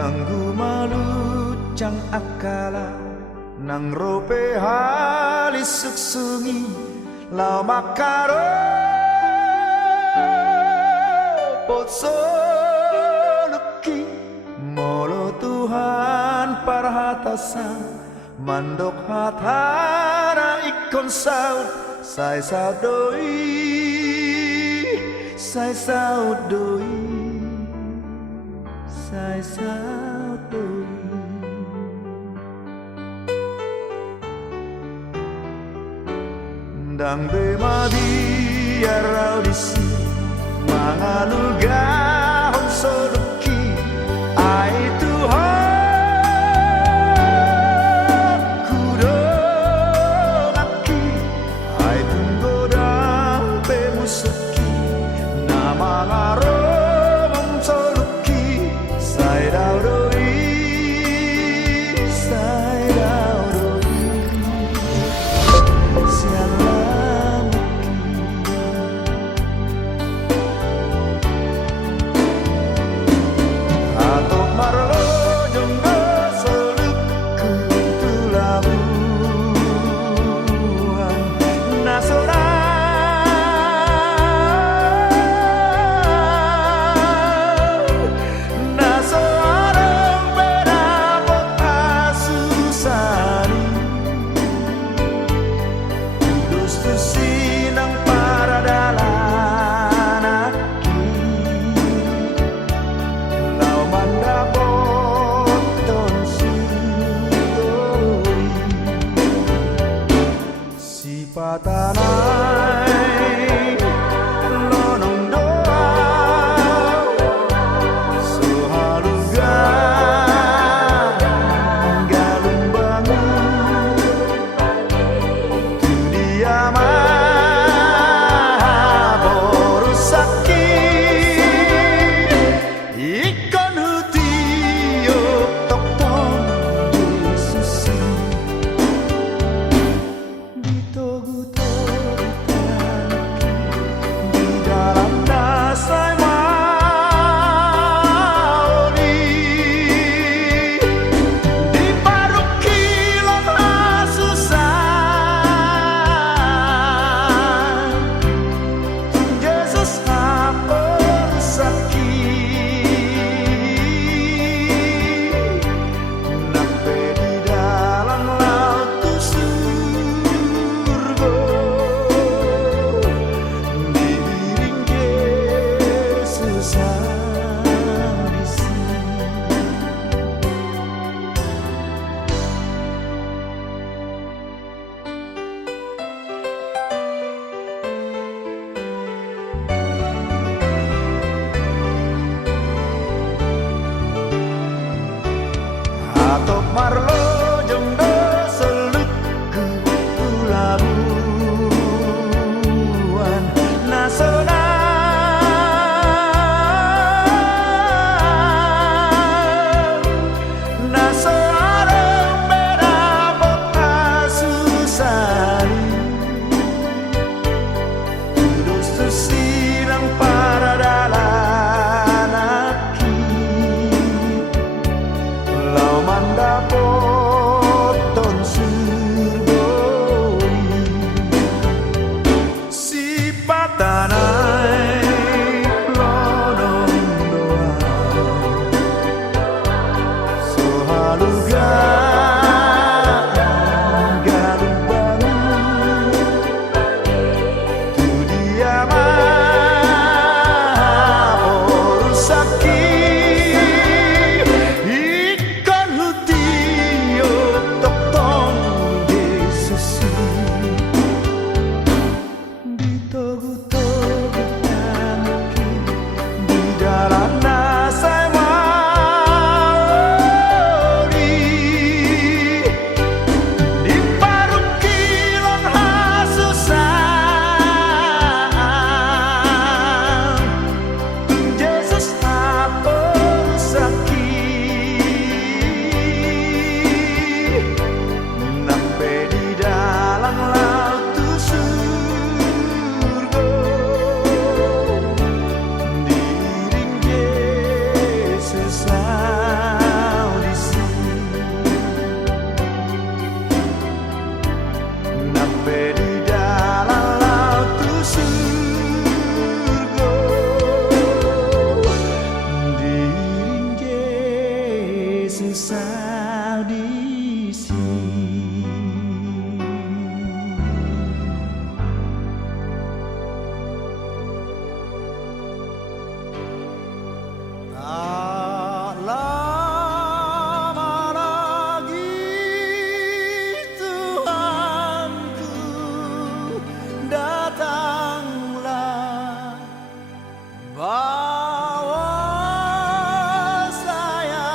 Nanggu malu cang akala nang rope halis suksungi lau makaro potso luki molo Tuhan parhatasa mandok hatara ikon saud sai saudoi sai saudoi sai saudoi dang bemadi arau disi mangalul gahon soduki ai Tuhan kudongaki ai tunggodang bemusuki nama ngaromong soduki sai daudoi sai daudoi sialam susah di sini. Tak lama lagi Tuhanku, datanglah, bawa saya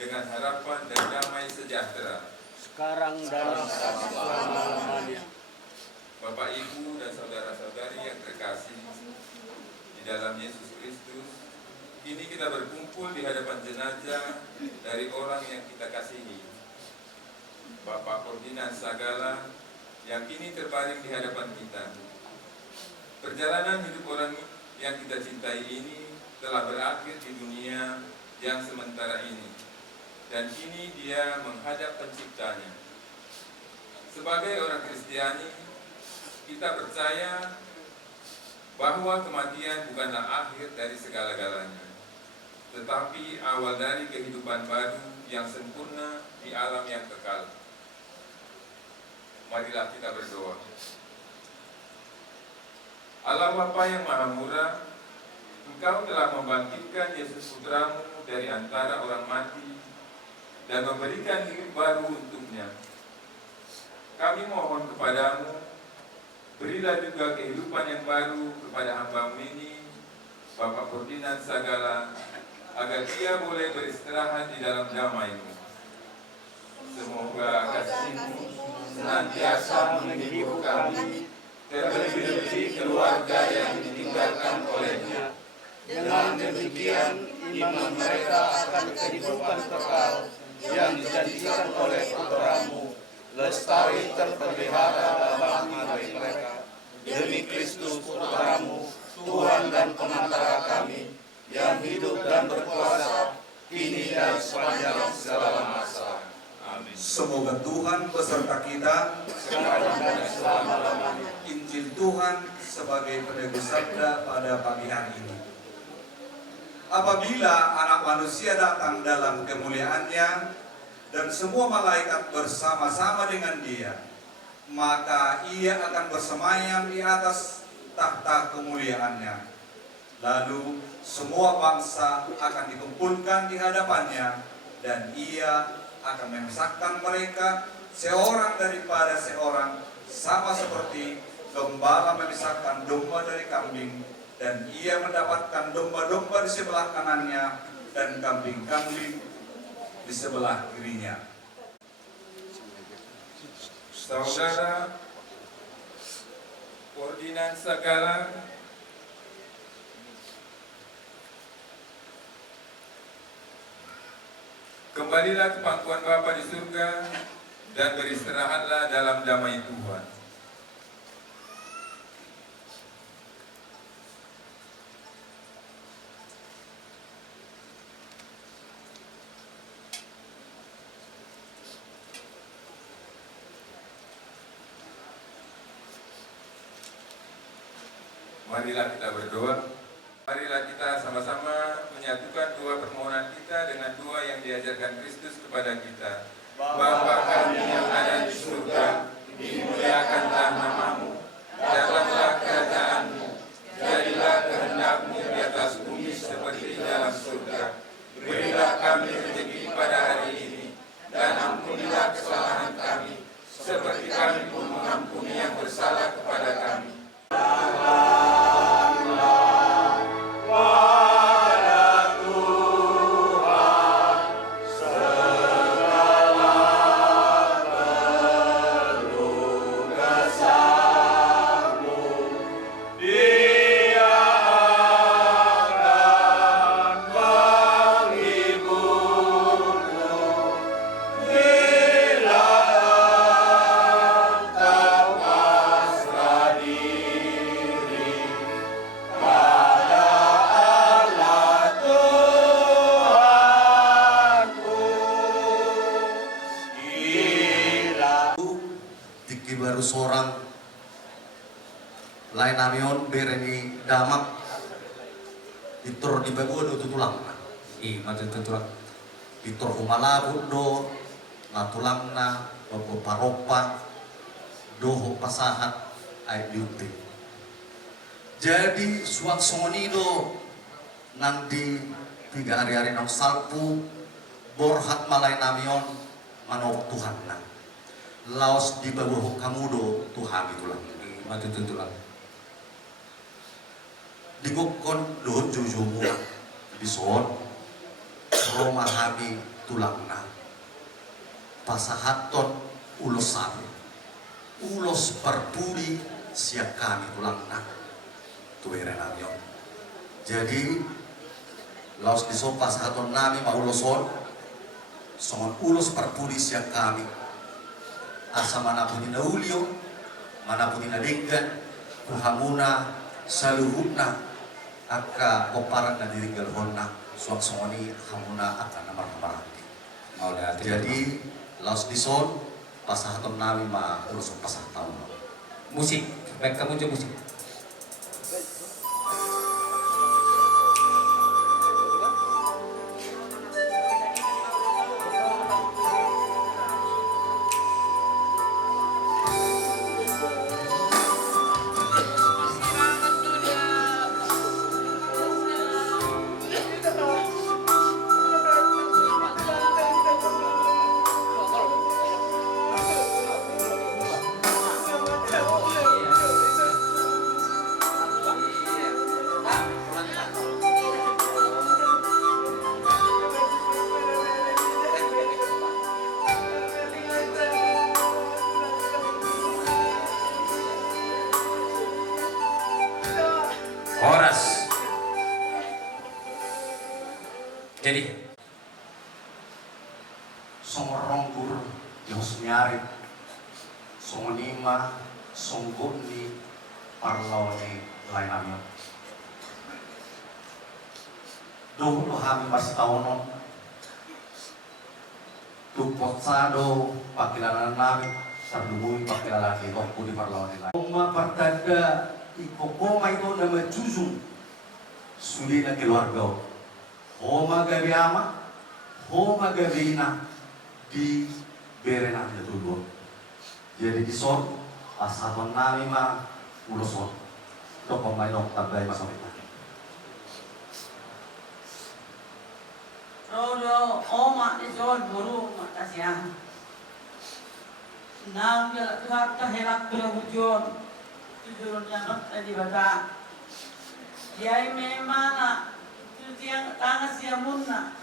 dengan harapan dan damai sejahtera sekarang dan selama-lamanya. Bapak, Ibu, dan saudara-saudari yang terkasih di dalam Yesus Kristus, kini kita berkumpul di hadapan jenazah dari orang yang kita kasihi, Bapak Ferdinand Sagala, yang kini terbaring di hadapan kita. Perjalanan hidup orang yang kita cintai ini telah berakhir di dunia yang sementara ini, dan kini dia menghadap Penciptanya. Sebagai orang Kristiani, kita percaya bahwa kematian bukanlah akhir dari segala-galanya, tetapi awal dari kehidupan baru yang sempurna di alam yang kekal. Marilah kita berdoa. Allah Bapa yang Maha Murah, Engkau telah membangkitkan Yesus Putramu dari antara orang mati dan memberikan hidup baru untuknya. Kami mohon kepadamu, berilah juga kehidupan yang baru kepada hamba-Mu ini, Bapak Ferdinand Sagala, agar ia boleh beristirahat di dalam damai-Mu. Semoga kasih-Mu senantiasa menghibur kami, terlebih-lebih keluarga yang ditinggalkan olehnya. Dengan demikian, iman mereka akan kehidupan kekal yang dijanjikan oleh Putra-Mu, lestari terpelihara dalam hati mereka. Demi Kristus Putra-Mu, Tuhan dan Penantara kami, yang hidup dan berkuasa, kini dan sepanjang segala masa. Amin. Semoga Tuhan beserta kita Sekarang dan selama-lamanya. Injil Tuhan sebagai penebus sabda pada pagi hari ini. Apabila Anak Manusia datang dalam kemuliaannya dan semua malaikat bersama-sama dengan Dia, maka Ia akan bersemayam di atas tahta kemuliaannya. Lalu semua bangsa akan dikumpulkan di hadapannya, dan Ia akan memisahkan mereka seorang daripada seorang, sama seperti gembala memisahkan domba dari kambing, dan Ia mendapatkan domba-domba di sebelah kanannya dan kambing-kambing di sebelah kirinya. Saudara Ferdinand Sagala, kembalilah ke pangkuan Bapa di surga dan beristirahatlah dalam damai Tuhan. Marilah kita berdoa. Marilah kita sama-sama menyatukan dua permohonan kita dengan dua yang diajarkan Kristus kepada kita. Bapa kami yang ada di surga, dimuliakanlah namamu, datanglah kerajaanmu, jadilah kehendak-Mu di atas bumi seperti di dalam surga. Berilah kami rezeki pada hari ini, dan ampunilah kesalahan kami, seperti kami pun mengampuni yang bersalah kepada kami. Baru seorang lain namion bereni damak ditor di bagu do tulang mati tulang ditor umala do na tulang na paropa doho pasahat ay diuti. Jadi suang songonido nanti 3 hari-hari nang salpu borhat malay namion manok Tuhan na laos di bawah kamudo Tuhan itulah mati tentulah digokon doon jujumu bison Roma habi tulangna pasahaton ulos sapi ulos berbudi siap kami tulangna tuwerenamyo. Jadi laos diso pasahaton nami mauloson songon ulos berbudi siap kami asa manapun inaulio manapun inadenggan kuhamuna saluhutna aka oparan na diringgal honna suak songoni hamuna akan namar-namarati. Jadi laos dison pasahaton nami ma ulos pasahaton Musik, baik kamu coba musik. Horas. Jadi songoronggur yos nyari songonima songgoni parlaone lainamyo dohulo hami masih taonon tupot sado pakilanan nami sardumui pakilanan di tokku di parlaone lain oma partada ikokoma itu nama juzung sulina keluarga homa gabi ama homa gabi ina di berenang dulu. Jadi di son pasaton nami ma uloson dok pemain dok tabai masamita Rodo oma di son buru makasih nang jalan Tuhan kehelak berwujud tujuan yang tadi bata dia memang tujuan tangan siamunna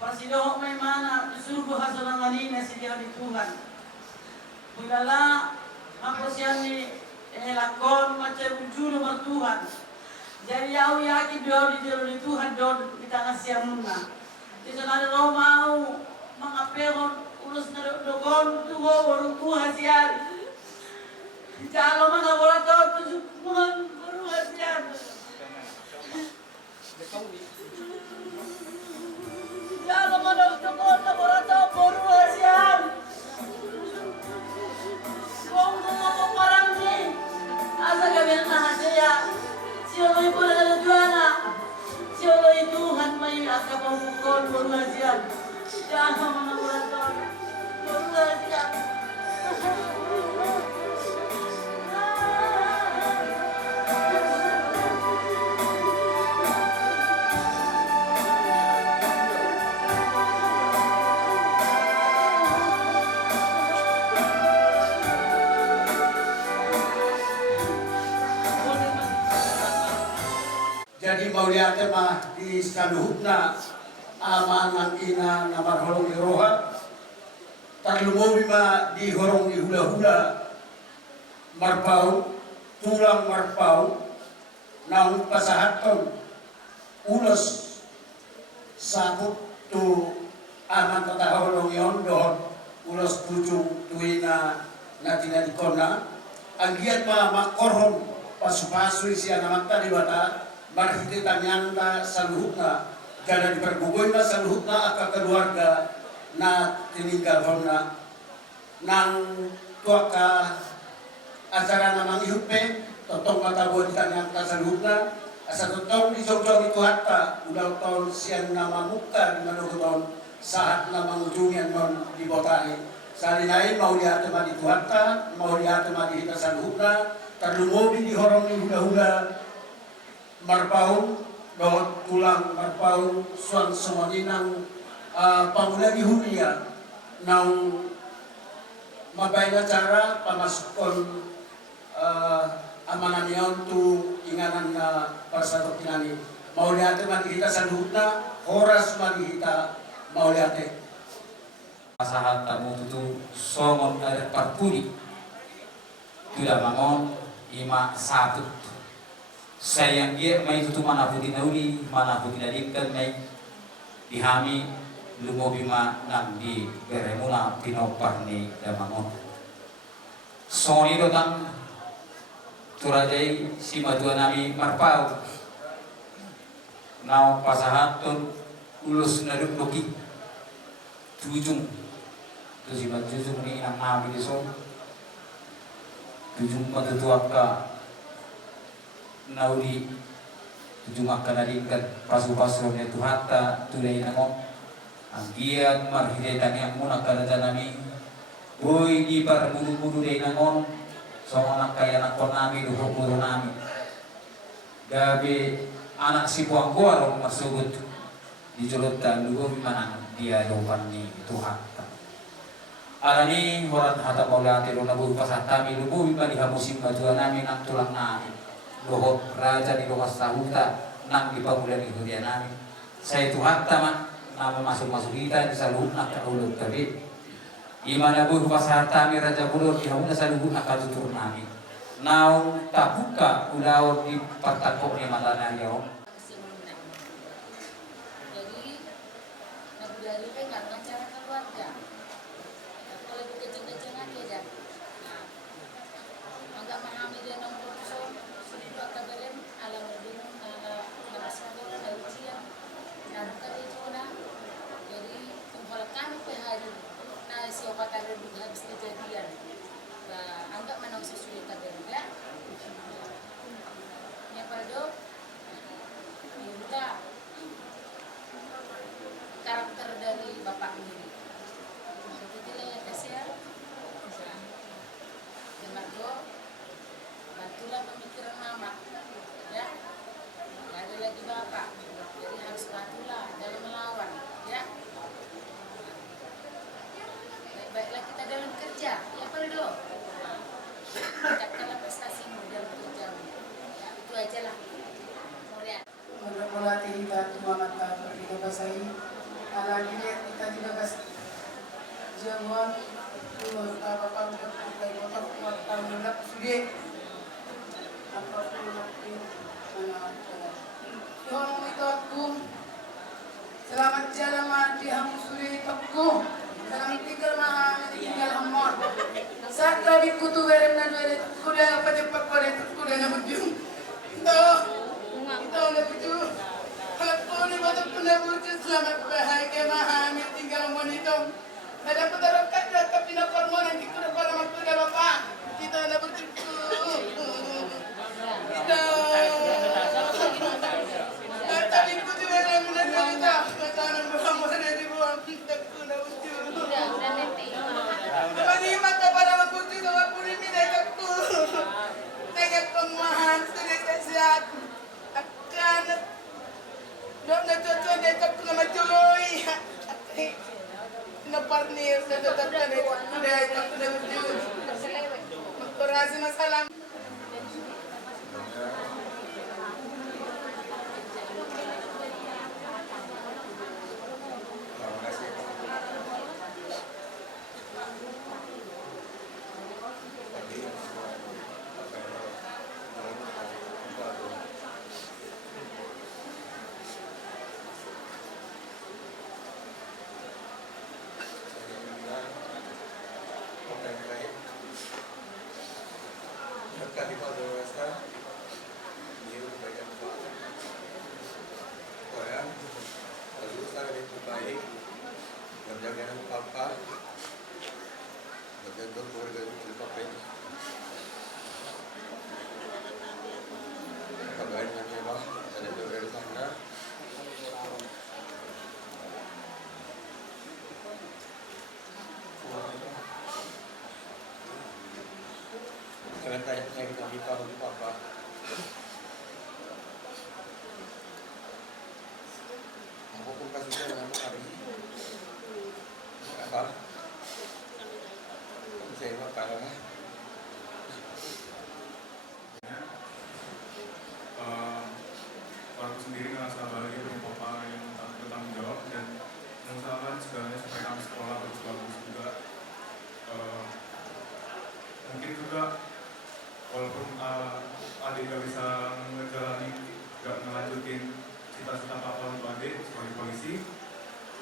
Prasido memang disuruh hasil ngalina sedia di Tuhan Budala mampasian ni lakon macam wujud nomor Tuhan jadi aku yakin doa di jalur di Tuhan doa di tangan siamunna di sana ada mau mengaperon ulus nadokon tuho baru Tuhan siar kalau mana bola tahu tujuh Tuhan baru siar kalau mana dokon bola tahu baru siar kau mau parang ni asa gabian nahasya siapa yang boleh ada juana siapa yang Tuhan mai akan pemukul baru siar jangan mana bola tahu baru siar Jadi mau lihat mah di saluhutna amangan ina namar horong di roha tarlumobi mah di horong di hula-hula marpau tulang marpau naung pasahaton ulos sabut tu aman tata horong yon dohon ulos tujuh tuina natina di kona anggiat mah makorhon pasu-pasu isi anak tadi bata marhiti tanyanta saluhutna jana dipergugoy na saluhutna aka keluarga na tininggal honna nang tuaka acara namang ihupe totong matabo di tanyanta saluhutna asa totong di jog-jog itu hatta udah tahun siang nama muka di manuhuton saat namang ujungnya non di botai salinain mau lihat teman itu hatta mau lihat teman di hita saluhutna terlumobi di horong di hula-hula marpau dohot tulang marpau suan semoninang pamula di hunia nang mabay na cara pamasukon amananion tu inganan na para sa tinani mau lihat manihita sa luhut na oras manihita mauliate. Masahat tamu tutu somon ada parpuri tidak mangon ima sabut sayang dia mai tutu mana putih nauli mana putih dadikan mai dihami lumobima nang di beremuna pinoparni damangon soni dotang turajai si madua nami marpau nau pasahatun ulus naruk doki tujung tu si jujung ni nang nami diso tujung matutuak ka naudi tujung akan nadikan pasu-pasu ne tuhata tulay nangong ang giat marhidetan yang muna kada nami boy di par buru-buru day nangong so anak kaya anak kon nami duhok nami gabi anak si buang buarong masugot di julutan lugo manang dia dopan ni Tuhan. Alani horat hata maulati lo nabu pasatami lugo bima dihamusim bajuan nami nang tulang nami dohot raja di dokas sahuta nang di pamulan di hurian nami saya Tuhan taman nama masuk-masuk kita di saluhut nak kauluk tapi imana bu pasatami raja bulur dihamuna saluhut nak katutur nami nau tabuka ulau di patakok ni mata nari dari kan acara keluarga kalau itu kecil-kecil aja dah agak memahami dia nomor sudah kabarin alam berdua nama saudara dari siang naruh kali cuna jadi kumpulkan hari nah siapa kabar habis kejadian anggap menang sesuai kabar ya ya pada ya karakter dari bapak sendiri. Itulah yang kasih dan Margo bantulah pemikiran mama, ya. Tidak ada lagi bapak, jadi harus bantulah dalam melawan, ya. Baik-baiklah kita dalam kerja, ya Paldo. Tingkatkanlah prestasimu dalam kerjamu. Ya, itu aja lah. Kemudian. Melatih kita cuma mata berbeda bahasa ala dilihat kita juga gas jamuan tuh apa untuk kayak motor kuat tamulah sudah apa pun nanti mana yang itu aku selamat jalan mati hamu suri aku selamat tinggal mah tinggal hamor saat kami kutu berem dan berem kuda apa cepat kuda nak berjum itu nak berjum kalau ni batuk penabur selamat bahagia mahamil tinggal monitong. Ada putarokan tapi nak permohonan kita pada waktu dah bapak. Kita nak bercucu. Kita. Tapi kutu yang menarik kita. Katakan berhamburan dari buang kita nak bercucu. Bagi mata pada waktu itu aku ini dekat tu. Dekat pemahan sudah sehat. Akan dok na cocok dekat tu nama Joy. Na partner sa dekat tu dekat tu nama Joy. Korasi masalah. Kalian tanya kami kalau di papa. Aku pun kasusnya dengan hari ini. Apa? Saya makan lah. Aku sendiri ngerasa bahagia dengan papa yang bertanggung jawab dan yang salah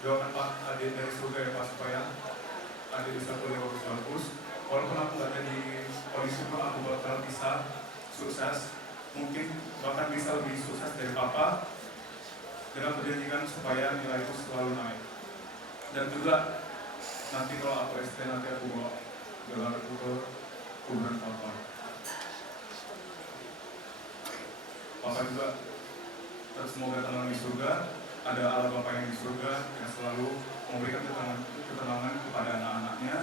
Doakan Pak adik dari surga ya Pak, supaya adik bisa kuliah bagus. Walaupun aku gak ada di kondisi itu, aku bakal bisa sukses, mungkin bahkan bisa lebih sukses dari Papa, dengan berjanjikan supaya nilaiku selalu naik. Dan juga nanti kalau aku ST nanti aku bawa gelar itu ke kuburan Papa. Papa juga semoga tenang di surga, ada Allah Bapa yang di surga yang selalu memberikan ketenangan kepada anak-anaknya.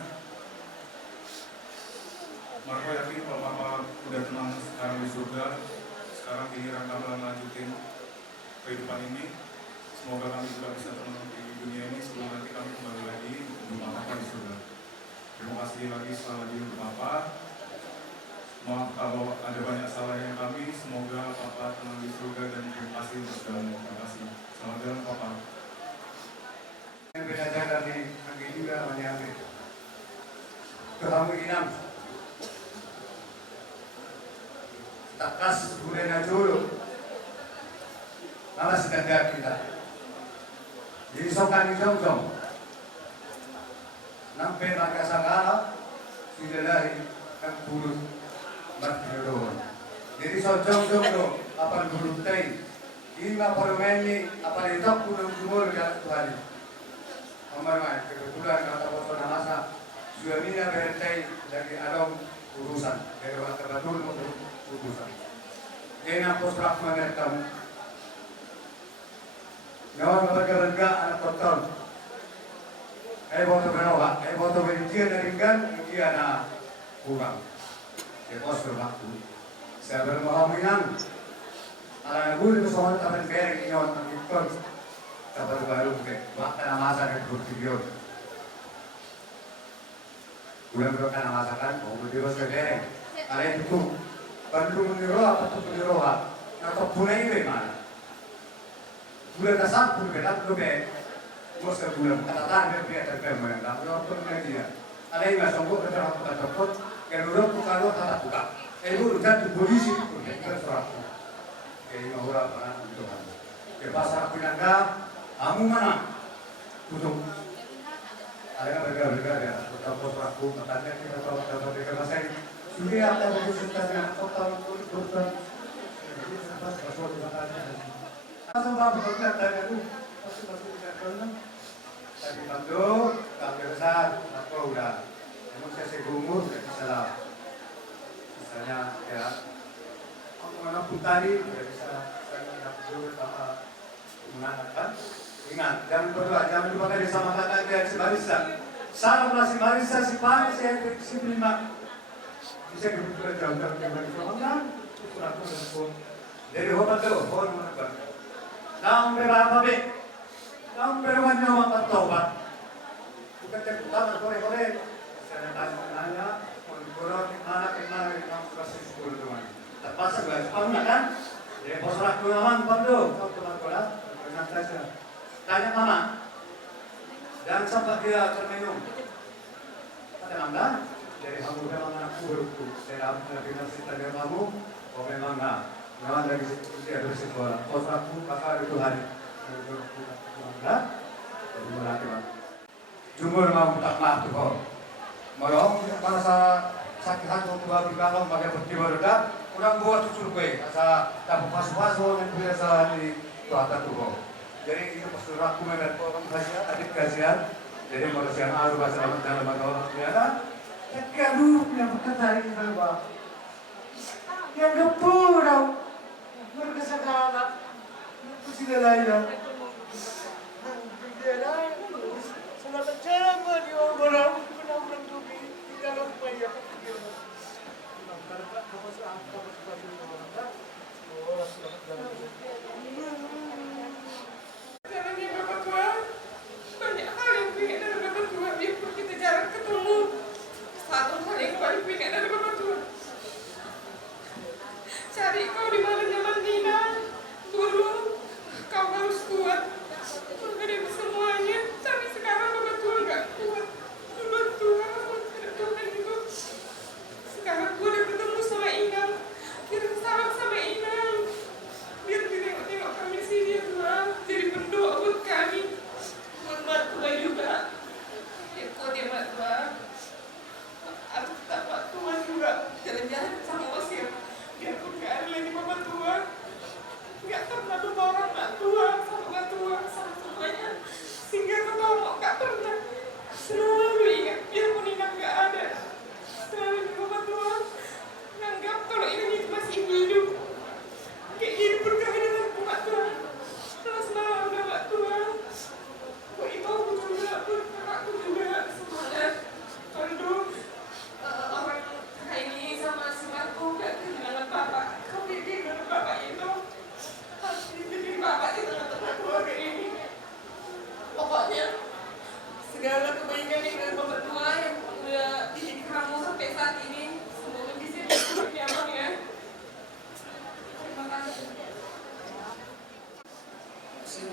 Marco yakin kalau Papa udah tenang sekarang di surga, sekarang giliran kami melanjutin kehidupan ini. Semoga kami juga bisa tenang di dunia ini sebelum nanti kami kembali lagi untuk Papa di surga. Terima kasih lagi sekali lagi untuk Papa. Maaf kalau ada banyak salah yang kami. Semoga Papa tenang di surga dan terima kasih untuk segalanya. Terima kasih. Selamat jalan Papa. Yang belajar dari Anggi juga menyambut kehamilan takas budaya dulu malah sedang kita jadi sokan jom-jom nampai maka sagala sudah dari kan turut berjodoh jadi jom-jom do apa dulu tay lima poromeni apa itu kurang jumur ya Tuhan Omar kebetulan kata bosnya masa suaminya berhenti dari adom urusan dari waktu betul untuk urusan. Kena posrak mengenai kamu. Nyawa bergerga anak kotor. Boto berawak, boto berikian dari kan, ini anak kurang. Pos berlaku. Saya bermohonan. Anak guru itu soal taman bereng nyawa terkikon. Kabar baru ke waktu masa ke video. Bulan berapa masakan? Mau video sekarang. Kalian itu Bandung niroa atau niroa atau punai mana? Bulan dasar pun berat lebih. Bos bulan catatan dia terpenuhi. Kalau pun dia. Ada yang nggak sanggup kita lakukan cepet. Kalau kalau kata buka. Ibu udah di polisi pun terserah. Kayak orang mana itu kan. Ke pasar Pinangga. Kamu mana? Tutup. Ada berga-berga ya. Tetap posraku. Makanya kita tahu dapat dikasih. Sudah ada berusaha total berubah. Jadi sempat masuk di makanya. Langsung bawa berkat dari itu. Masuk di dalam. Tadi bantu. Kami besar. Aku udah. Namun saya segumur. Tidak salah. Misalnya ya. Aku mana pun tadi. Tidak bisa. Saya tidak perlu mengatakan. Ingat, jangan berdoa, jangan lupa tadi sama kakak dia si Marisa. Salam lah si Marisa, si Paris, si Prima. Bisa kebetulan jauh-jauh ke Marisa. Enggak, aku pun. Dari hobat tu, hobat mana? Naam berapa be? Naam berapa nyawa bertobat? Bukan cek utama kore-kore. Saya tanya, kurang mana yang kasih sepuluh teman. Terpaksa gue sepuluh kan? Jadi bos rakyat aman pandu, kau pulang-pulang, berenang saja. Tanya mama, dan sampai dia terminum. Kata mama, dari kamu memang anak burukku. Saya dapat finansi tanya kamu, oh memang enggak. Memang dari dia bersekolah. Kotraku kakak itu hari. Enggak, jadi berarti bang. Jumur mau tak maaf tuh kok. Morong, merasa sakit hati untuk babi kalau pakai peti barudak. Kurang buat cucur gue, asa tak pas-paso yang biasa di tuata tuh kok. Jadi itu pas aku melihat orang kasihan, adik kasihan. Jadi manusia aru bahasa dalam orang biasa. Kalau yang berkata ini berubah, yang gepur dong, berkesakala, itu sudah lain. Dia lain, selama jangan di orang orang tubi di dalam banyak video. Karena kamu seperti orang tak, oh selamat jalan. Caranya Bapak Tua, banyak hal yang pengen dari Bapak Tua, biarpun kita jarang ketemu. Satu hal yang paling pengen dari Bapak Tua, cari kau di mana zaman Nina, dulu kau harus kuat, menghadapi semuanya, tapi sekarang Bapak Tua nggak kuat. Dulu Tua, tidak Tuhan itu. Sekarang gue udah ketemu sama Inang, kirim salam sama Inang. Biar ditengok-tengok kami sini ya Tuhan, jadi pendoa buat kami, buat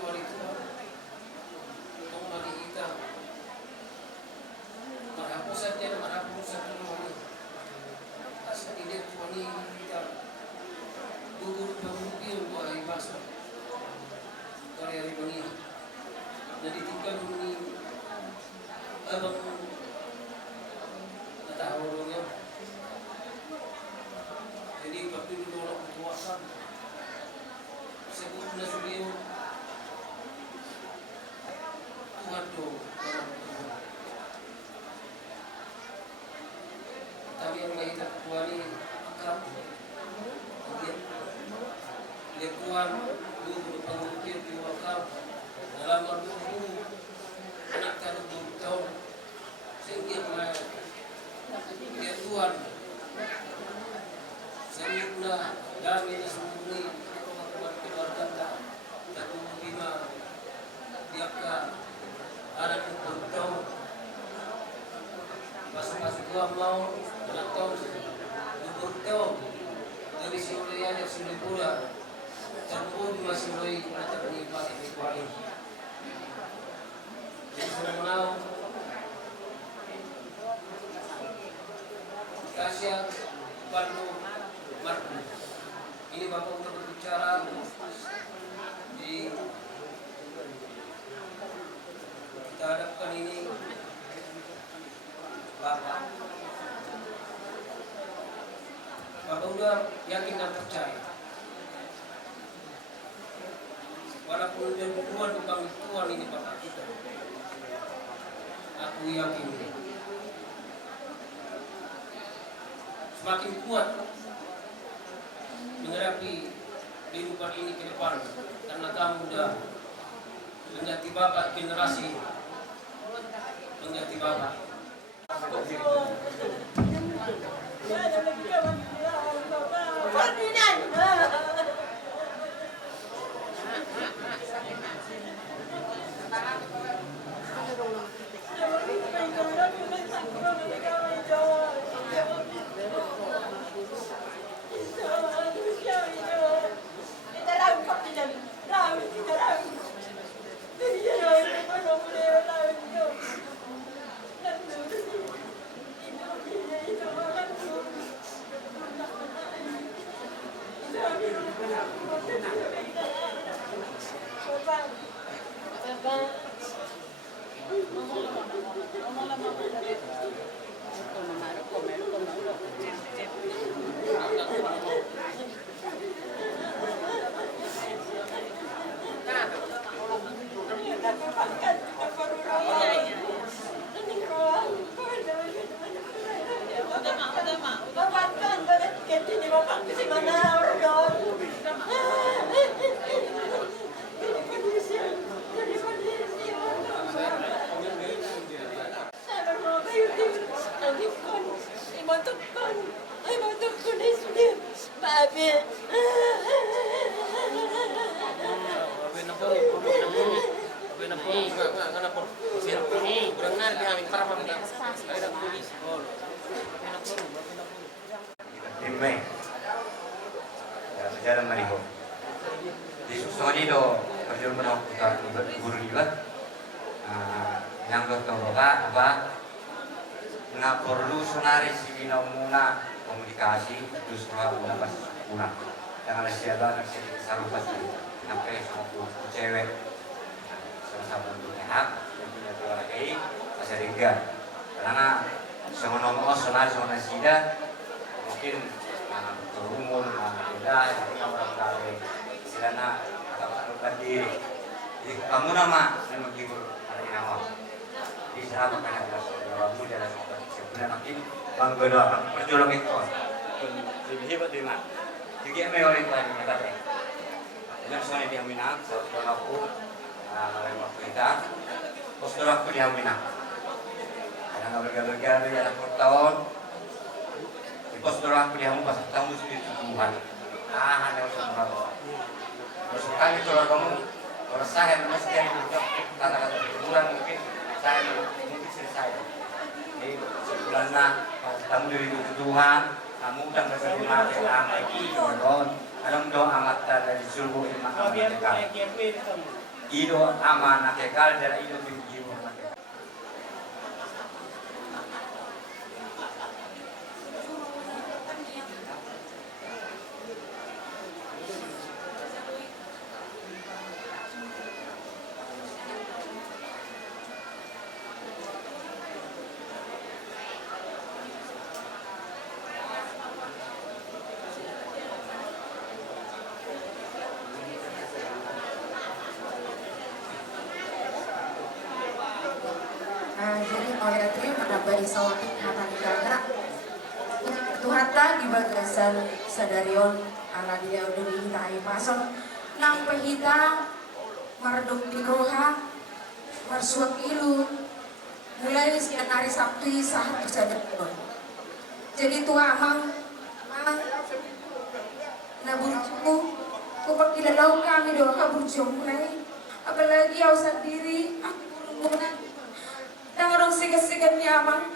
tuan itu tong mari kita marapusan dia marapusan mari asal ini tuan kita gugur pemukir buat ibasa karya ribangi jadi tinggal ini abang tahu orangnya jadi waktu dulu orang ketuasan sebut nasuliu Tuhan do tapi yang lain tak kuali akam kemudian lekuan dulu pengukir di wakam dalam waktu anak kan 2 tahun sehingga dia Tuhan sehingga kami disembunyi keluarga tak bima diapka anak bertau masuk-masuk gua mau bertau bertau dari Syria dan Singapura campur masih mulai macam ini pakai kuali jadi saya mau kasih Pandu Marku ini Bapak untuk berbicara di kita hadapkan ini Bapak udah yakin dan percaya walaupun udah Tuhan dipanggil Tuhan ini Bapak kita aku yakin semakin kuat menghadapi kehidupan ini ke depan karena kamu sudah mengganti Bapak generasi mengganti Bapak. Jalan Mariho. Di Susoni do perjuangan putar guru juga. Yang bertolak apa? Nggak perlu sonari si muna komunikasi justru pas pulang. Jangan siapa nasi selalu pasti sampai suatu cewek sama-sama punya hak punya dua lagi masih ringgan. Karena semua nomor sonari sida mungkin berumur, beda, jadi nggak berapa istilahnya agak diri. Jadi kamu nama yang menghibur hari nama. Di sana banyak kamu jalan sebenarnya makin menggoda perjuangan itu lebih hebat di mana? Jadi apa yang orang lain mengatakan? Jangan soalnya dia minat, soal aku, lewat kita, postur aku dia minat. Karena nggak bergagal-gagal di atas tahun. Postur aku dia mau pas tamu sudah Tuhan. Hanya usah berapa. Terus kali kalau kamu kalau saya masih jadi kata-kata kurang mungkin saya mungkin selesai. Jadi sebulan pas tamu dari Tuhan, kamu udah berterima kasih lagi Tuhan. Alam doa amat dari suruh iman. ido ama nakekal dara ido bijimu nakekal. Jadi oleh itu menambah sawati mata negara Tuhata di bagasan sadarion ala dia udah dihitai pasang nang pehita marduk di roha marsuak ilu mulai sekian hari Sabtu saat bersadar. Jadi tua amang naburku kupak ilalau kami doa kaburjong mulai apalagi au sendiri aku orang sigat-sigat nyamang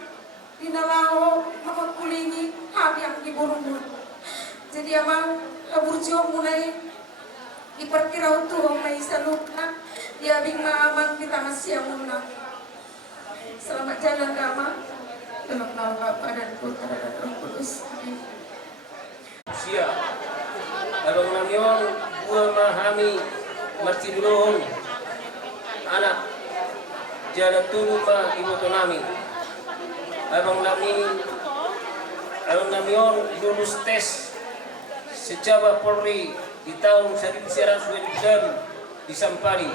dinalaho amang kulingi habi ang giburung-burung. Jadi amang kaburjo mulai iperkiraw tuhong na isalukna diabing maamang kita masya muna. Selamat jalan kama dalam nama Bapa dan Putra dan Roh Kudus. Amin. Siap. Abang Namion buah mahami martidulohon anak jalan turun ma ibu nami. Abang Namion lulus tes sejabat Polri di tahun 1990 di Sampari.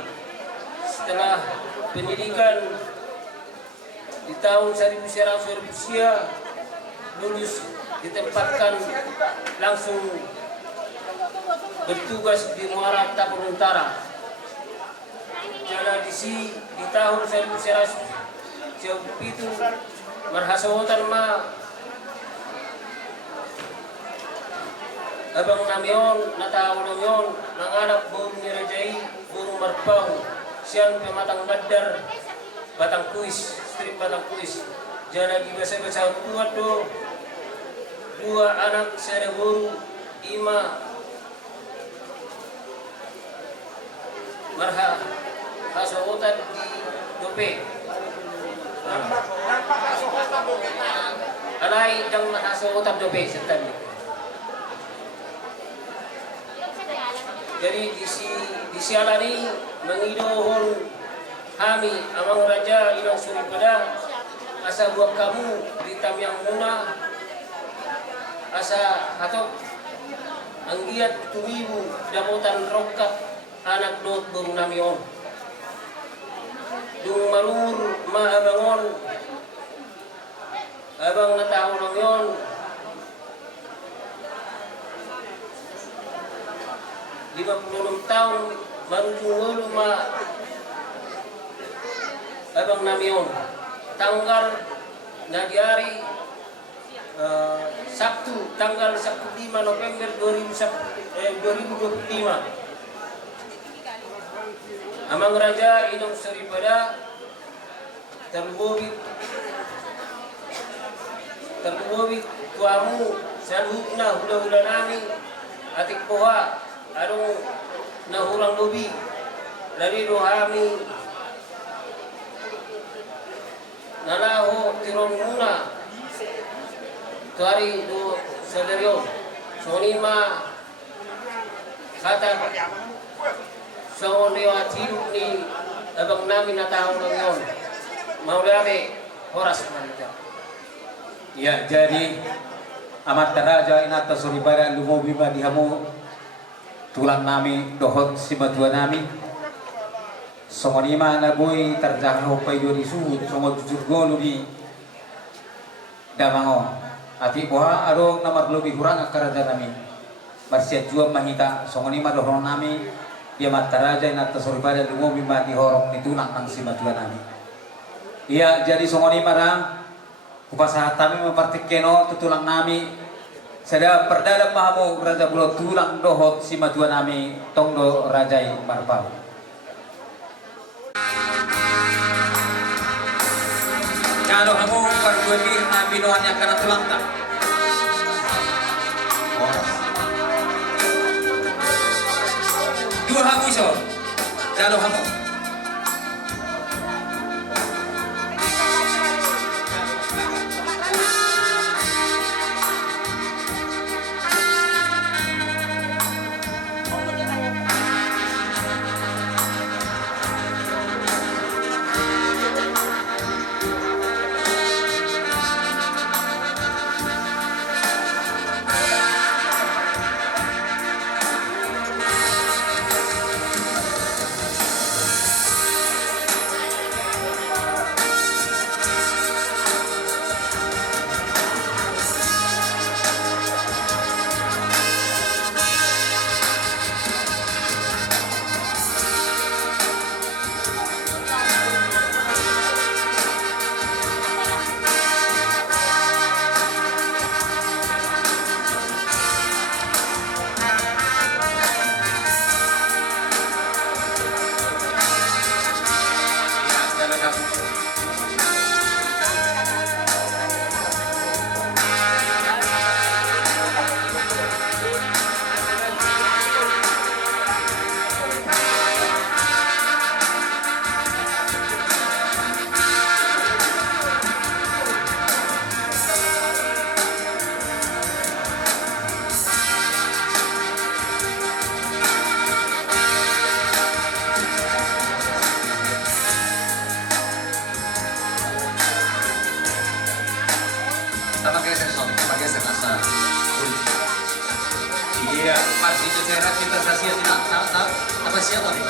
Setelah pendidikan di tahun 1900 lulus ditempatkan langsung bertugas di Muara Tapur Utara. Jadi di tahun 1900 itu marhasotan ma Abang Namion natao Namion nanganap burung nirajai burung marpau siang pematang badar batang kuis strip batang kuis jadi biasa kuat do dua anak saya burung ima marha hasotan di dope alai dang hasotan dope setan. Jadi di sialani mengidohon kami amang raja ilang suripada asa buat kamu di tamyang muna asa hatok anggiat tuwibu dapotan rokat anak dot burung Namion dung marur maabangon abang natao Namion 56 tahun menuju ma Abang Namion tanggal di hari Sabtu tanggal 5 November 2025 Amang Raja Inong Saripada terlubit tuamu salhukna hula-hula nami atik poha arong nahurang lubi dari rohami nalaho tirong muna tuari do sadaryo sonima kata songon lewat hidup ni abang namin na taong lang yun maulami oras manita. Ya, jadi amat teraja inata suribara lumobiba dihamu tulang nami dohot si batua nami songonima na boy terjangkau payori suut songo jujur golu di damango ati poha arong namar lebih kurang akaraja nami barsia jua mahita songonima dohon nami dia mataraja inata suribara lumobiba di horong di tulang nang si batua nami. Iya, jadi songonima rang upasaha kami mempertikeno tutulang nami sada perdana pahamu raja bulo tulang dohot si matua nami tongdo rajai marpau. Kano hamu pergudir nabi noan yang kena tulang tak. Dua hamu so. Jalo hamo. Iya, pasti cara kita sasia tidak tahu apa siapa nih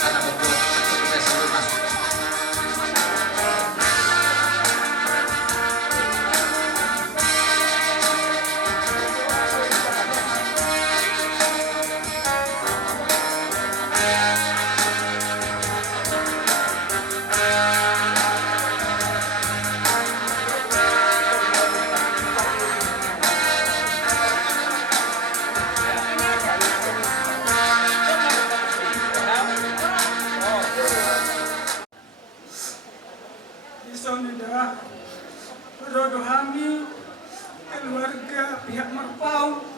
karena membuat kita selalu masuk. Saudara, berdoa kami, keluarga pihak Merpau,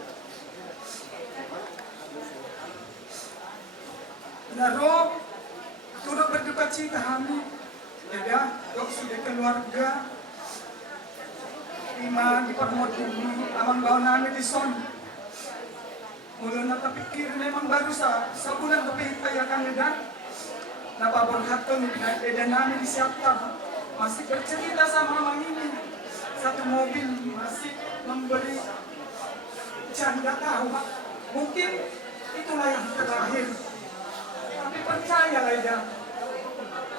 Naro, turut berduka cita kami, ya, dok sudah keluarga, lima di permoti amang bawah nami di son. Mula na terpikir memang baru sebulan lebih kaya kami dan napabon hatun dan nami disiapkan. Masih bercerita sama Mang ini, satu mobil masih memberi canda tahu. Mungkin itulah yang terakhir. Tapi percayalah ya,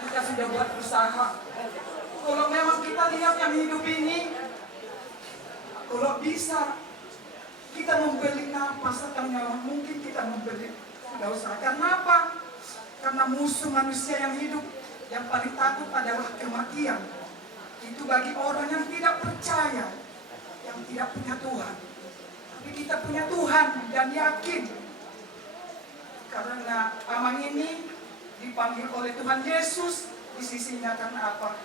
kita sudah buat usaha. Kalau memang kita lihat yang hidup ini, kalau bisa kita membeli napas atau nyawa, mungkin kita membeli. Tidak usah. Karena apa? Karena musuh manusia yang hidup yang paling takut adalah kematian. Itu bagi orang yang tidak percaya, yang tidak punya Tuhan. Tapi kita punya Tuhan dan yakin. Karena amang ini dipanggil oleh Tuhan Yesus di sisinya karena apa?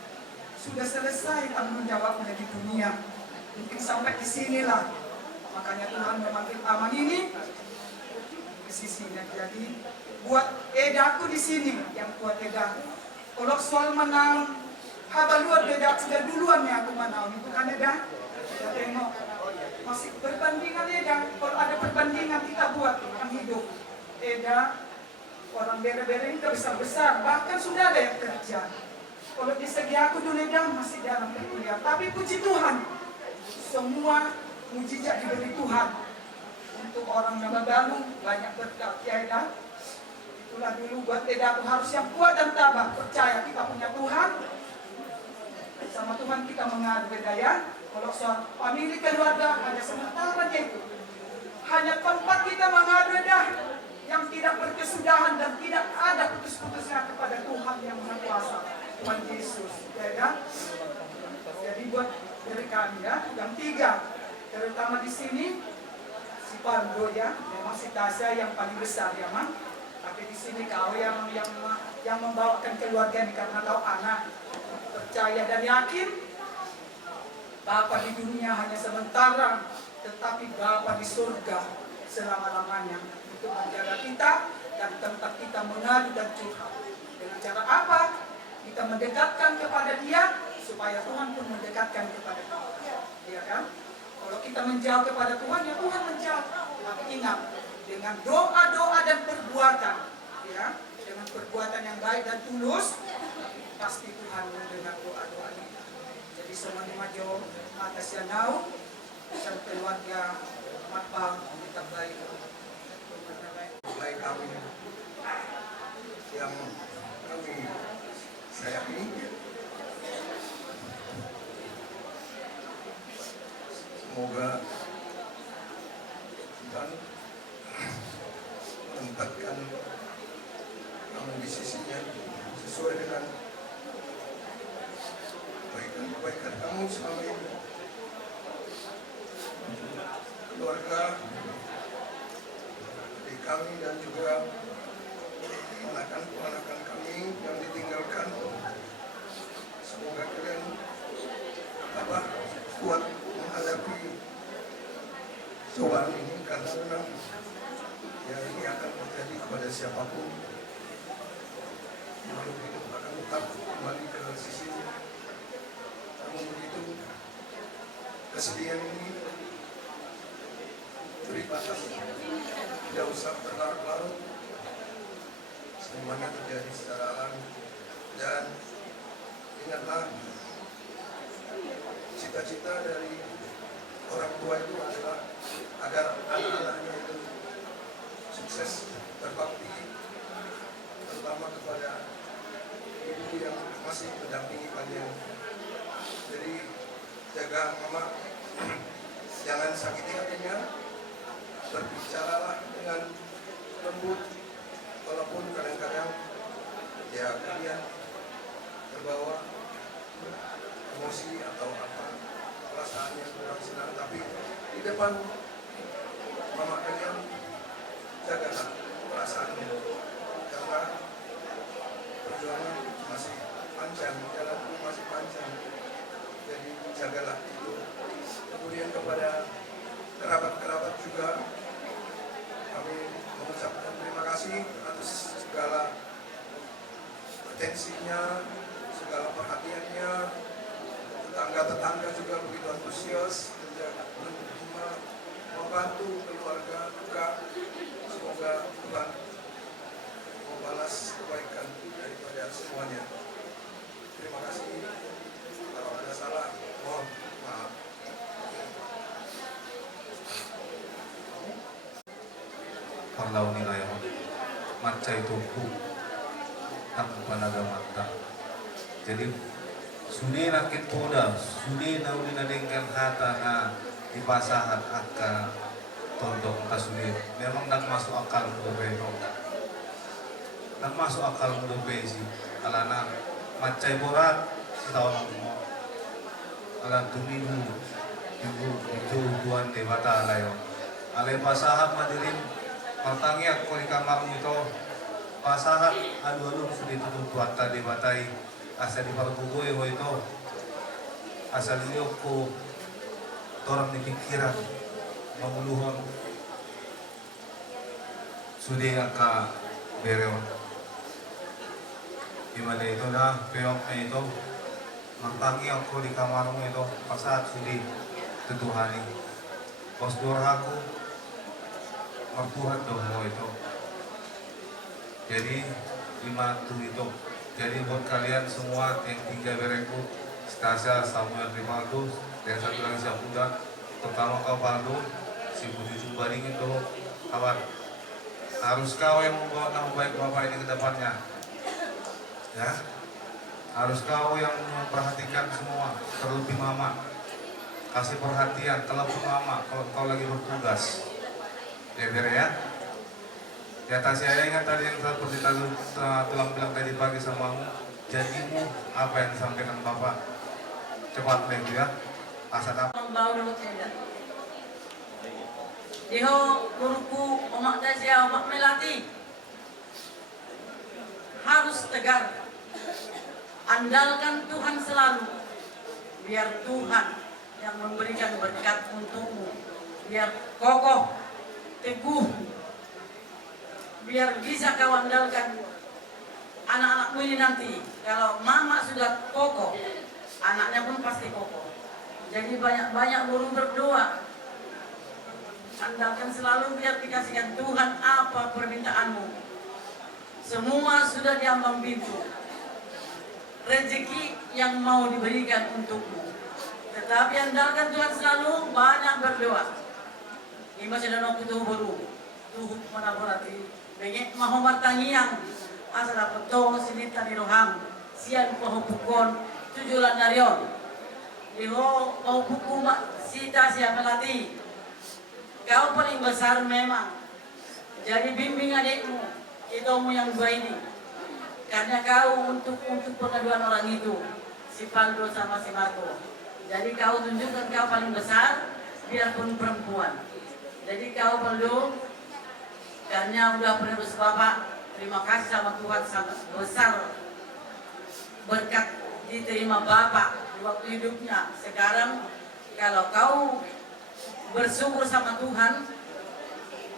Sudah selesai tanggung jawabnya di dunia. Mungkin sampai di sinilah. Makanya Tuhan memanggil amang ini di sisinya. Jadi buat edaku di sini yang kuat edaku. Kalau soal menang, habaluan beda sudah duluan ya aku menang. Bukan eda, kita tengok masih perbandingan eda. Kalau ada perbandingan kita buat yang hidup. Eda, orang bere-bere ini besar-besar, bahkan sudah ada yang kerja. Kalau di segi aku dulu eda masih dalam kuliah. Tapi puji Tuhan, semua mujizat diberi Tuhan. Untuk orang yang baru banyak berkat ya eda. Itulah dulu buat Eda tuh harus yang kuat dan tabah. Percaya kita punya Tuhan. Sama Tuhan kita mengadu Eda ya. Kalau soal famili keluarga hanya sementara itu. Hanya tempat kita mengadu Eda yang tidak berkesudahan dan tidak ada putus-putusnya kepada Tuhan yang Maha Kuasa. Tuhan Yesus. Ya. Jadi buat dari kami ya. Yang tiga. Terutama di sini si Pardo ya. Memang si Tasya yang paling besar ya Mang. Tapi di sini kau yang membawakan keluarga ini karena kau anak percaya dan yakin Bapa di dunia hanya sementara, tetapi Bapa di surga selama-lamanya untuk menjaga kita dan tempat kita mengadu dan curhat. Dengan cara apa? Kita mendekatkan kepada Dia supaya Tuhan pun mendekatkan kepada kita. Ya kan? Kalau kita menjauh kepada Tuhan, ya Tuhan menjauh. Tapi ingat, dengan doa-doa dan perbuatan, ya, dengan perbuatan yang baik dan tulus, pasti Tuhan mendengar doa-doa kita. Jadi semuanya maju atas Yanau dan keluarga Marpang kita baik. Mulai kami yang kami sayangi, semoga Tuhan menempatkan kamu di sisinya sesuai dengan kebaikan kamu selama ini. Keluarga adik kami dan juga ponakan kami yang ditinggalkan, semoga kalian kuat menghadapi cobaan ini, karena memang ya ini akan terjadi kepada siapapun. Makhluk hidup akan tetap kembali ke sisinya. Namun begitu, kesedihan ini beri batas, tidak usah berlarut-larut. Semuanya terjadi secara alami. Dan ingatlah, cita-cita dari orang tua itu adalah agar anak-anaknya itu sukses, berbakti, terutama kepada ibu yang masih mendampingi kalian. Jadi jaga mama, jangan sakiti hatinya, berbicaralah dengan lembut, walaupun kadang-kadang ya kalian terbawa emosi atau apa, perasaannya kurang senang, tapi di depan mama kalian jagalah perasaannya, karena perjuangan masih panjang, jalan masih panjang, jadi jagalah itu. Kemudian kepada kerabat-kerabat juga kami mengucapkan terima kasih atas segala atensinya, segala perhatiannya. Tetangga-tetangga juga begitu antusias membantu keluarga duka. Semoga Tuhan membalas kebaikan daripada semuanya. Terima kasih. Kalau ada salah, mohon maaf. Parlau nilai matca itu tak panaga mata. Jadi suni rakit poda, suni nauli nadengkan hata na dipasahat akka tondok tasuni. Memang tak masuk akal berbeda. Tak masuk akal berbeda sih. Alana matca borat setahun mau. Alan tumidu itu tuan dewata layo. Ale pasahat madirin pertangi aku di kamarmu itu pasahat adu-adu sudah tutup tuata debatai asal di parkugoy itu asal lioko orang di pikiran memuluhon sudah ka bereon dimana itu dah peok itu mantangi aku di kamarmu itu pasahat sudah tutuhani bos dorhaku mertuhan dong itu. Jadi 5 itu. Jadi buat kalian semua yang tinggal berenkut, Stasia, Samuel Rivaldo, dan satu lagi Syafudan, terutama kau Paldo, si Budi Subaring itu, kawan. Harus kau yang membawa nama baik Bapak ini ke depannya. Ya. Harus kau yang memperhatikan semua, terlebih Mama. Kasih perhatian, telepon Mama kalau kau lagi bertugas. Ya biar ya. Di atas saya ingat tadi yang seperti tulang bilang tadi pagi sama kamu, janjimu apa yang disampaikan Bapak cepat itu ya. Asal apa? Diho guruku omak tasya omak melati harus tegar. Andalkan Tuhan selalu, biar Tuhan yang memberikan berkat untukmu, biar kokoh, teguh, biar bisa kau andalkan anak-anakmu ini nanti. Kalau mama sudah kokoh, anaknya pun pasti kokoh. Jadi banyak-banyak guru berdoa. Andalkan selalu biar dikasihkan Tuhan apa permintaanmu. Semua sudah diambang pintu. Rezeki yang mau diberikan untukmu. Tetapi andalkan Tuhan selalu banyak berdoa. Ini masih ada waktu baru. Tuhan mana berarti. Bengek mahu martangiang. Asal dapat tong sinita di roham. Sian pahupukon. Tujulan darion. Liho pahupuku sita siya melati. Kau paling besar memang. Jadi bimbing adikmu. Itomu yang dua ini. Karena kau untuk pengaduan orang itu, si Paldo sama si Marco. Jadi kau tunjukkan kau paling besar, biarpun perempuan. Jadi kau Paldo, karena udah penerus Bapak, terima kasih sama Tuhan sangat besar berkat diterima Bapak di waktu hidupnya. Sekarang kalau kau bersyukur sama Tuhan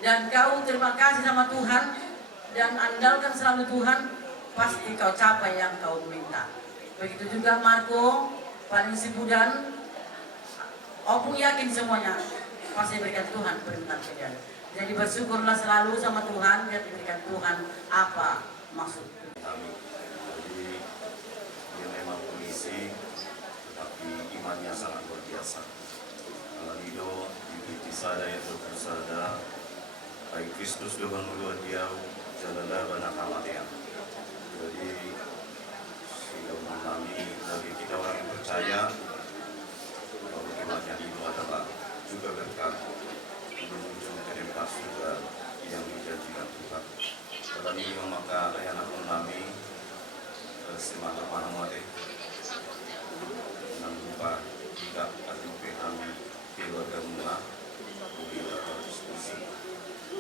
dan kau terima kasih sama Tuhan dan andalkan selalu Tuhan, pasti kau capai yang kau minta. Begitu juga Marco, paling si Budan, Opung yakin semuanya pasti berikan Tuhan permintaan kalian. Jadi bersyukurlah selalu sama Tuhan, biar diberikan Tuhan apa maksud. Jadi dia memang polisi, tetapi imannya sangat luar biasa. Alamido, di sada yang bersada, baik Kristus doang luar dia, jalala banyak kematian. Jadi sehingga kami bagi kita orang yang percaya bahwa kematian itu adalah juga berkat menuju ke tempat surga yang dijanjikan Tuhan. Tetapi maka ayah anak kami semangat manamate nang lupa tidak akan kami keluarga mula bila diskusi.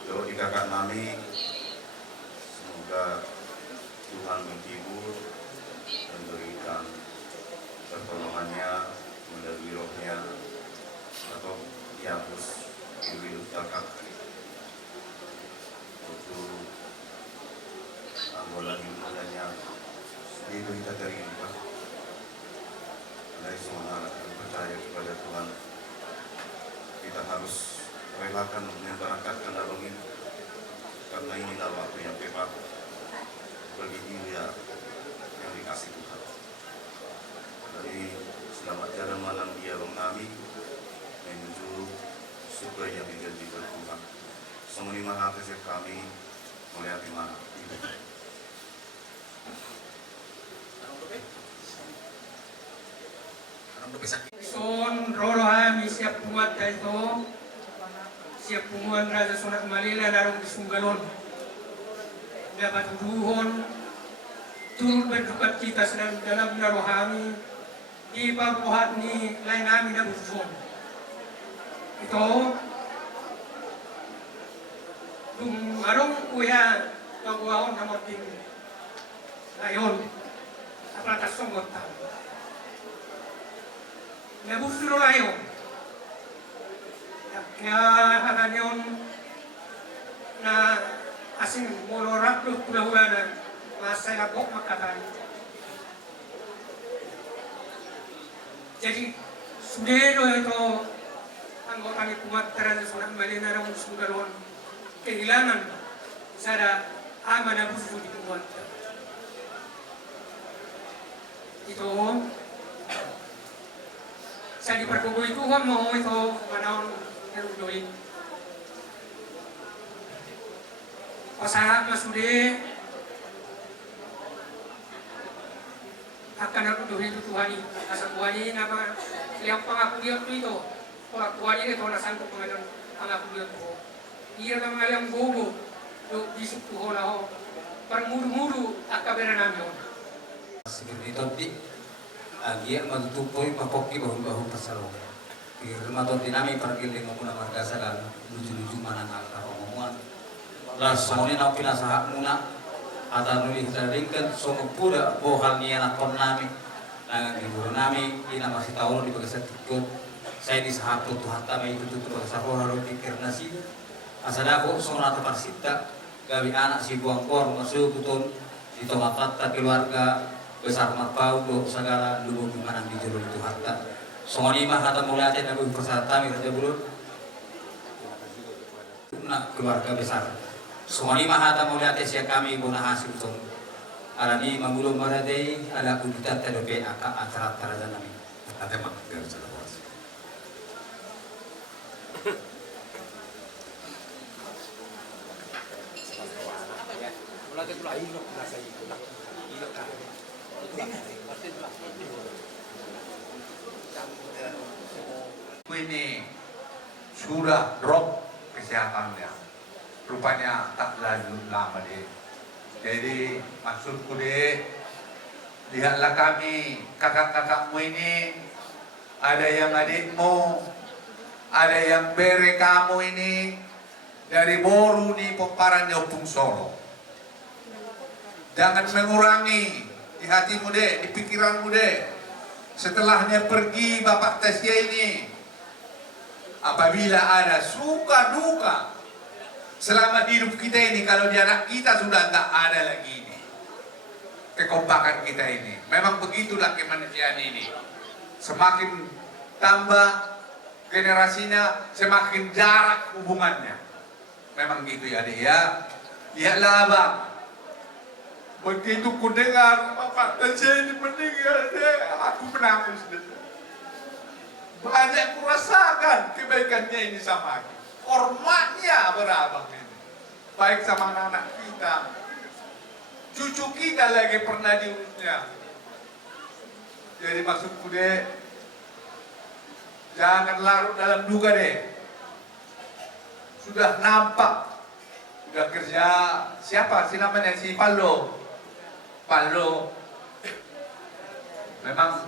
Doa di kakak kami semoga Tuhan menghibur dan berikan pertolongannya melalui rohnya atau dihapus hidup kakak untuk anggota hidupnya itu kita terima dari semua anak yang percaya kepada Tuhan. Kita harus relakan memberangkatkan dalam ini karena inilah waktu yang tepat bagi dia yang dikasih Tuhan. Jadi selamat jalan malam dia kami menuju surga yang dijanjikan Tuhan. Semua hati kami melihat di mana. Son rorohami siap muat itu siap pumuan Raja Sunak Malila darong di Sunggalon. Dapat duhon turut berduka kita sedang dalam rohani di pabuhat ni lain kami na buson. Ito arong kuya pagwawon na mating ayon apatas songgot tayo. Nabusuro layo. Kaya hananyon na asing molorak lo pulahuanan masaya bok makatay. Jadi sudero ito anggota ni Pumatara na Sunak Malila ng Sunggalon kailangan sada ama na buso di Pumatara. Ito sa di perkuboy Tuhan mo ito manahon narudoy. Pasahat masude akan narudoy itu Tuhan ini. Asa Tuhan ini nama yang pangako dia itu. Orang Tuhan ini ito nasangkot ngayon pangako dia ito. Iya naman yang bobo do bisip Tuhan ako. Parmuru-muru akabera namin. Seperti tadi, agia matutupoy mapoki bahu-bahu pasalong. Irma tadi nami pergi dengan muna marga salan lucu-lucu mana nakar omongan. Lah semuanya nak pinasahak muna atau nuli terlingkan semua pura bohal ni anak kon nami. Nangan ibu nami ina masih tahu di bagian tikut. Saya disahap tuh hatta mai itu tuh bagian sapo harus pikir nasi. Asal aku semua rata parsita gawi anak si buangkor masuk betul di tomatat keluarga besar marpau do segala dulu gimana di jero itu harta songoni mah kata mulai aja nabi persata mi raja bulut nak keluarga besar songoni mah kata mulai aja sia kami guna hasil tuh alani mangulung maradei ada kudutat terbe aka acara tarajan nami ada mak garis ini sudah drop kesehatannya, rupanya tak lanjut lama deh. Jadi maksudku deh, lihatlah kami kakak-kakakmu ini, ada yang adikmu, ada yang bere kamu ini dari Boru nih Pomparan Opung Solo. Jangan mengurangi di hatimu deh, di pikiranmu deh. Setelahnya pergi Bapak Tasya ini, apabila ada suka duka selama hidup kita ini, kalau di anak kita sudah tak ada lagi ini kekompakan kita ini. Memang begitulah kemanusiaan ini. Semakin tambah generasinya, semakin jarak hubungannya. Memang gitu ya deh ya. Lihatlah abang, begitu ku dengar Bapak Tasya ini meninggal deh, aku menangis deh. Banyak kurasakan kebaikannya ini sama aku. Hormatnya berabang ini. Baik sama anak kita. Cucu kita lagi pernah diurusnya. Jadi maksudku deh, jangan larut dalam duga deh. Sudah nampak, sudah kerja, siapa sih namanya, si Pallo. Memang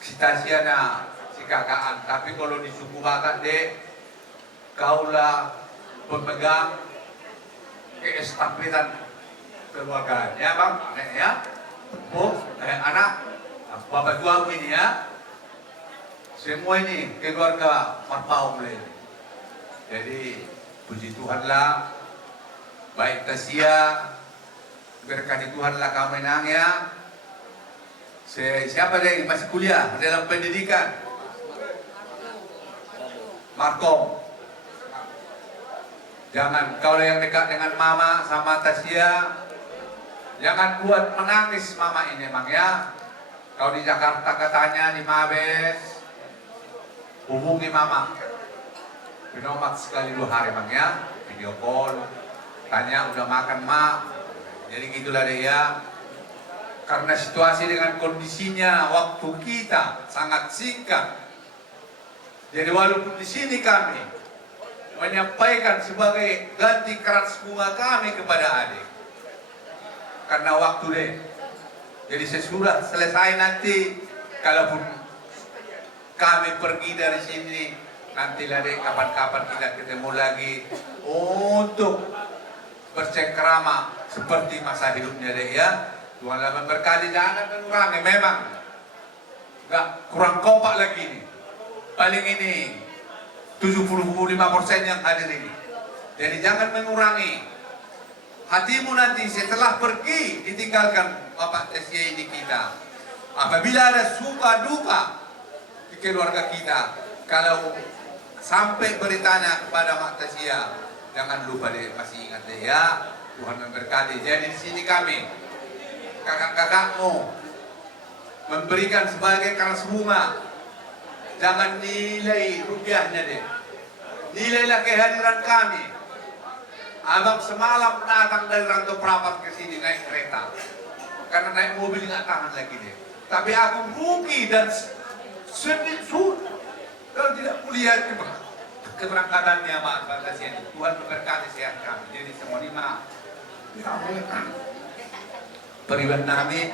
si Tasyana, si kakaan, tapi kalau di suku Batak deh, kaulah pemegang keestafetan keluarganya bang, ya, anak, bapak tua ini ya, semua ini keluarga Marpau mulai. Jadi puji Tuhanlah, baik Tasya, berkati Tuhanlah kamu menang ya. Siapa deh masih kuliah dalam pendidikan? Markom. Jangan kalau yang dekat dengan mama sama Tasya, jangan buat menangis mama ini emang ya. Kalau di Jakarta katanya di Mabes, hubungi mama. Binomat sekali 2 hari bang ya, video call, tanya udah makan mak. Jadi gitulah deh ya. Karena situasi dengan kondisinya waktu kita sangat singkat. Jadi walaupun di sini kami menyampaikan sebagai ganti keras bunga kami kepada adik. Karena waktu deh. Jadi sesudah selesai nanti, kalaupun kami pergi dari sini, nantilah deh kapan-kapan kita ketemu lagi untuk bercengkrama seperti masa hidupnya deh ya. Tuhanlah memberkati, jangan mengurangi. Memang nggak kurang kompak lagi nih. Paling ini 75% yang hadir ini. Jadi jangan mengurangi. Hatimu nanti setelah pergi ditinggalkan Bapak Tasya ini kita. Apabila ada suka duka di keluarga kita, kalau sampai beritanya kepada Mak Tasya, jangan lupa deh, masih ingat deh ya. Tuhan memberkati. Jadi di sini kami kakak-kakakmu memberikan sebagai keras bunga. Jangan nilai rupiahnya deh. Nilailah kehadiran kami. Abang semalam datang dari Rantau Prapat ke sini naik kereta. Karena naik mobil nggak tahan lagi deh. Tapi aku rugi dan sedih kalau tidak melihat keberangkatannya Mak Tasya. Tuhan memberkati sehat kami. Jadi semua lima periban nami,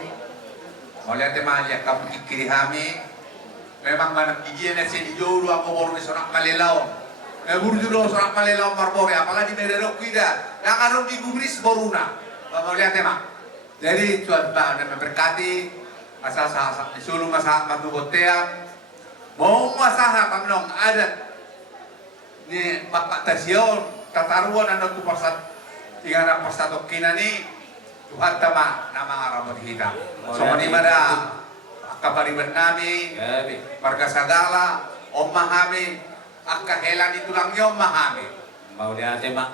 oleh teman yang kamu kiri kami, memang mana kijian yang sedih jauh aku baru seorang Malelaw, buru seorang Malelaw marbore, apalagi mererok kita, yang harus digubris boruna, oleh teman. Jadi Tuhan memberkati, asal sah disuruh masak matu botean, mau masak tanong ada, ni Bapak Tasya tataruan anda tu persat tinggal persatok kinani Tuhan tama nama arabot hitam. So manimada kabariban nami, marga sagala, om mahami, akahelan itu lang yung mahami. Mau dia tema.